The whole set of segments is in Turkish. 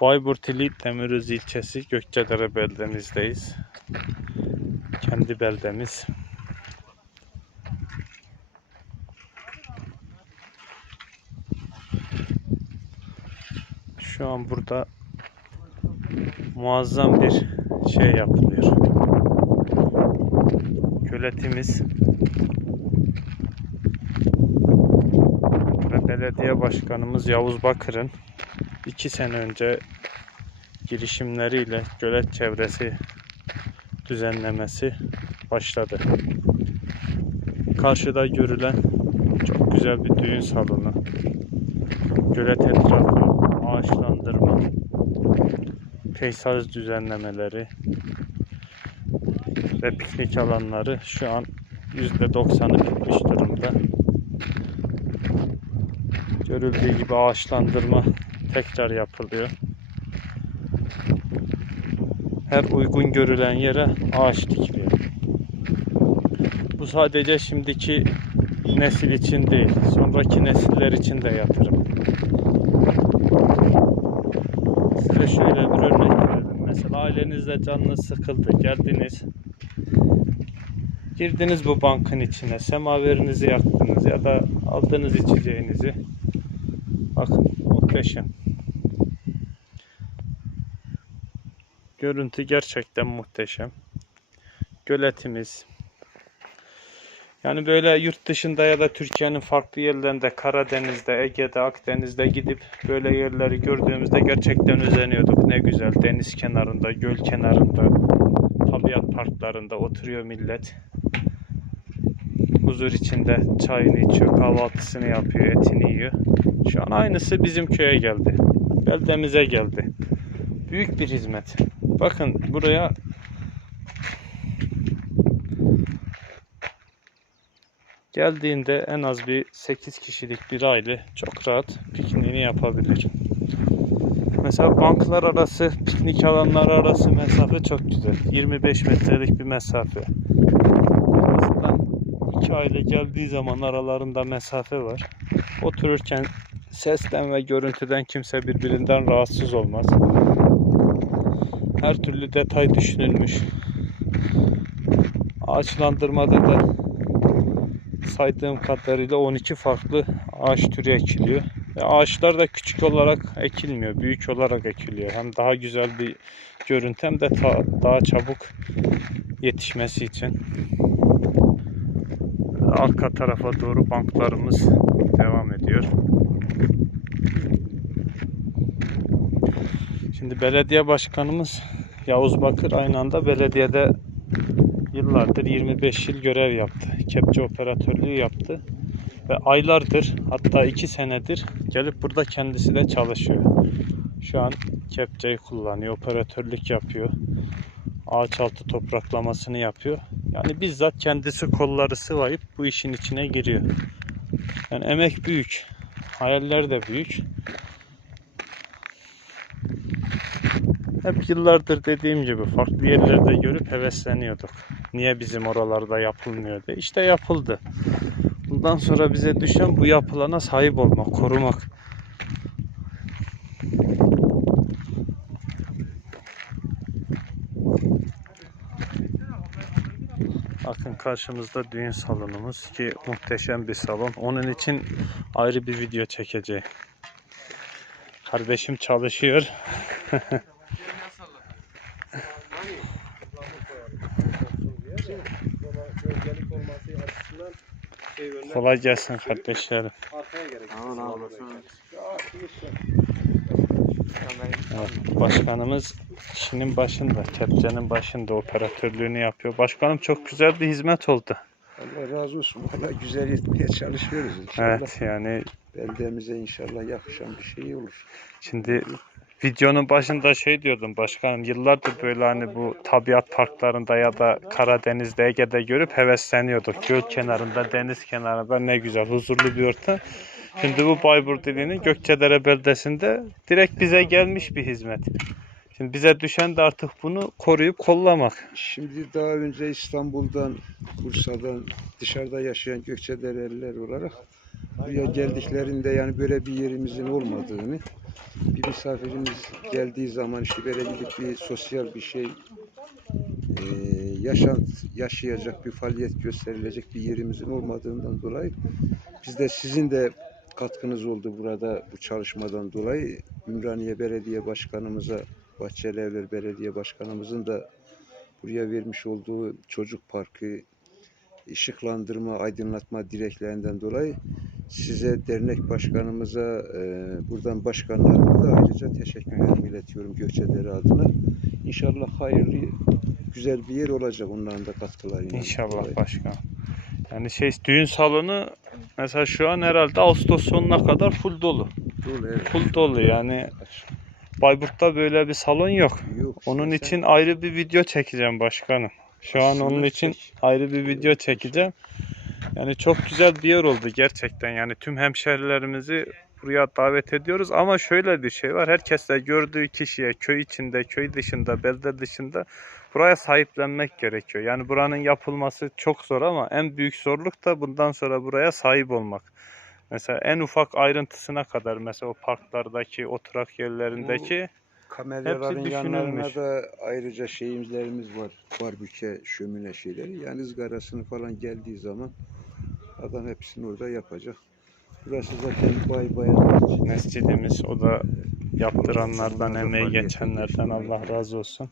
Bayburt ili Demiröz ilçesi Gökçedere beldemizdeyiz. Kendi beldemiz. Şu an burada muazzam bir şey yapılıyor. Göletimiz ve belediye başkanımız Yavuz Bakır'ın iki sene önce girişimleriyle gölet çevresi düzenlemesi başladı. Karşıda görülen çok güzel bir düğün salonu. Gölet etrafı, ağaçlandırma, peyzaj düzenlemeleri ve piknik alanları şu an %90'ı bitmiş durumda. Görüldüğü gibi ağaçlandırma tekrar yapılıyor. Her uygun görülen yere ağaç dikiliyor. Bu sadece şimdiki nesil için değil, sonraki nesiller için de yatırım. Size şöyle bir örnek verdim. Mesela ailenizde canınız sıkıldı, geldiniz. Girdiniz bu bankın içine, semaverinizi yaktınız ya da aldığınız içeceğinizi. Bakın muhteşem. Görüntü gerçekten muhteşem. Göletimiz. Yani böyle yurt dışında ya da Türkiye'nin farklı yerlerinde Karadeniz'de, Ege'de, Akdeniz'de gidip böyle yerleri gördüğümüzde gerçekten özeniyorduk. Ne güzel deniz kenarında, göl kenarında, tabiat parklarında oturuyor millet. Huzur içinde çayını içiyor, kahvaltısını yapıyor, etini yiyor. Şu an aynısı bizim köye geldi. Beldemize geldi. Büyük bir hizmet. Bakın buraya geldiğinde en az bir 8 kişilik bir aile çok rahat pikniğini yapabilir. Mesela banklar arası, piknik alanları arası mesafe çok güzel. 25 metrelik bir mesafe. En azından iki aile geldiği zaman aralarında mesafe var. Otururken sesten ve görüntüden kimse birbirinden rahatsız olmaz. Her türlü detay düşünülmüş. Ağaçlandırmada da saydığım kadarıyla 12 farklı ağaç türü ekiliyor. Ve ağaçlar da küçük olarak ekilmiyor, büyük olarak ekiliyor. Hem daha güzel bir görüntü hem de daha çabuk yetişmesi için. Arka tarafa doğru banklarımız devam ediyor. Şimdi belediye başkanımız Yavuz Bakır aynı anda belediyede yıllardır 25 yıl görev yaptı. Kepçe operatörlüğü yaptı. Ve aylardır hatta 2 senedir gelip burada kendisi de çalışıyor. Şu an kepçeyi kullanıyor, operatörlük yapıyor. Ağaç altı topraklamasını yapıyor. Yani bizzat kendisi kolları sıvayıp bu işin içine giriyor. Yani emek büyük. Hayaller de büyük. Hep yıllardır dediğim gibi farklı yerlerde görüp hevesleniyorduk. Niye bizim oralarda yapılmıyor diye. İşte yapıldı. Bundan sonra bize düşen bu yapılana sahip olmak, korumak. Bakın karşımızda düğün salonumuz ki muhteşem bir salon. Onun için ayrı bir video çekeceğim. Kardeşim çalışıyor. açısından şey önüne Kolay gelsin kardeşlerim. arkaya gerek. Aman Allah'ım. Evet, başkanımız işinin başında, kepçenin başında operatörlüğünü yapıyor. Başkanım çok güzel bir hizmet oldu. Allah razı olsun. Valla güzel etmeye çalışıyoruz inşallah. Evet yani Beldemize inşallah yakışan bir şey olur. şimdi videonun başında şey diyordum başkanım yıllardır böyle hani bu tabiat parklarında ya da Karadeniz'de Ege'de görüp hevesleniyorduk. Göl kenarında, deniz kenarında ne güzel huzurlu bir ortam. Şimdi bu Bayburt ilinin Gökçedere beldesinde direkt bize gelmiş bir hizmet. Şimdi bize düşen de artık bunu koruyup kollamak. Şimdi daha önce İstanbul'dan, Bursa'dan dışarıda yaşayan Gökçedereliler olarak Buraya geldiklerinde yani böyle bir yerimizin olmadığını, bir misafirimiz geldiği zaman işte böyle gidip bir sosyal bir şey e, yaşant yaşayacak bir faaliyet gösterilecek bir yerimizin olmadığından dolayı biz de sizin de katkınız oldu burada bu çalışmadan dolayı. Ümraniye Belediye Başkanımıza Bahçeli Evler Belediye Başkanımızın da buraya vermiş olduğu çocuk parkı ışıklandırma, aydınlatma direklerinden dolayı size dernek başkanımıza e, buradan başkanlarıma da ayrıca teşekkürlerimi iletiyorum Gökçedere adına. İnşallah hayırlı, güzel bir yer olacak onların da katkılarıyla. İnşallah dolayı. başkanım. Yani şey düğün salonu mesela şu an herhalde Ağustos sonuna kadar full dolu. Dolu, evet. Full dolu yani Bayburt'ta böyle bir salon yok. Yok, Onun için ayrı bir video çekeceğim başkanım. Şu an onun için ayrı bir video çekeceğim. Yani çok güzel bir yer oldu gerçekten. Yani tüm hemşerilerimizi buraya davet ediyoruz ama şöyle bir şey var. Herkes de gördüğü kişiye köy içinde, köy dışında, belde dışında buraya sahiplenmek gerekiyor. Yani buranın yapılması çok zor ama en büyük zorluk da bundan sonra buraya sahip olmak. Mesela en ufak ayrıntısına kadar mesela o parklardaki, oturak yerlerindeki Kameraların Hepsi yanlarına düşünülmüş. da ayrıca şeyimlerimiz var. Barbükü, şömine şeyleri. Yani ızgarasını falan geldiği zaman adam hepsini orada yapacak. Burası zaten bay bayan mescidimiz o da yaptıranlardan, emeği geçenlerden. Allah razı olsun.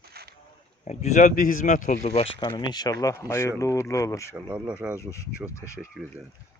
Yani güzel bir hizmet oldu başkanım. İnşallah hayırlı İnşallah. uğurlu olur. İnşallah Allah razı olsun. Çok teşekkür ederim.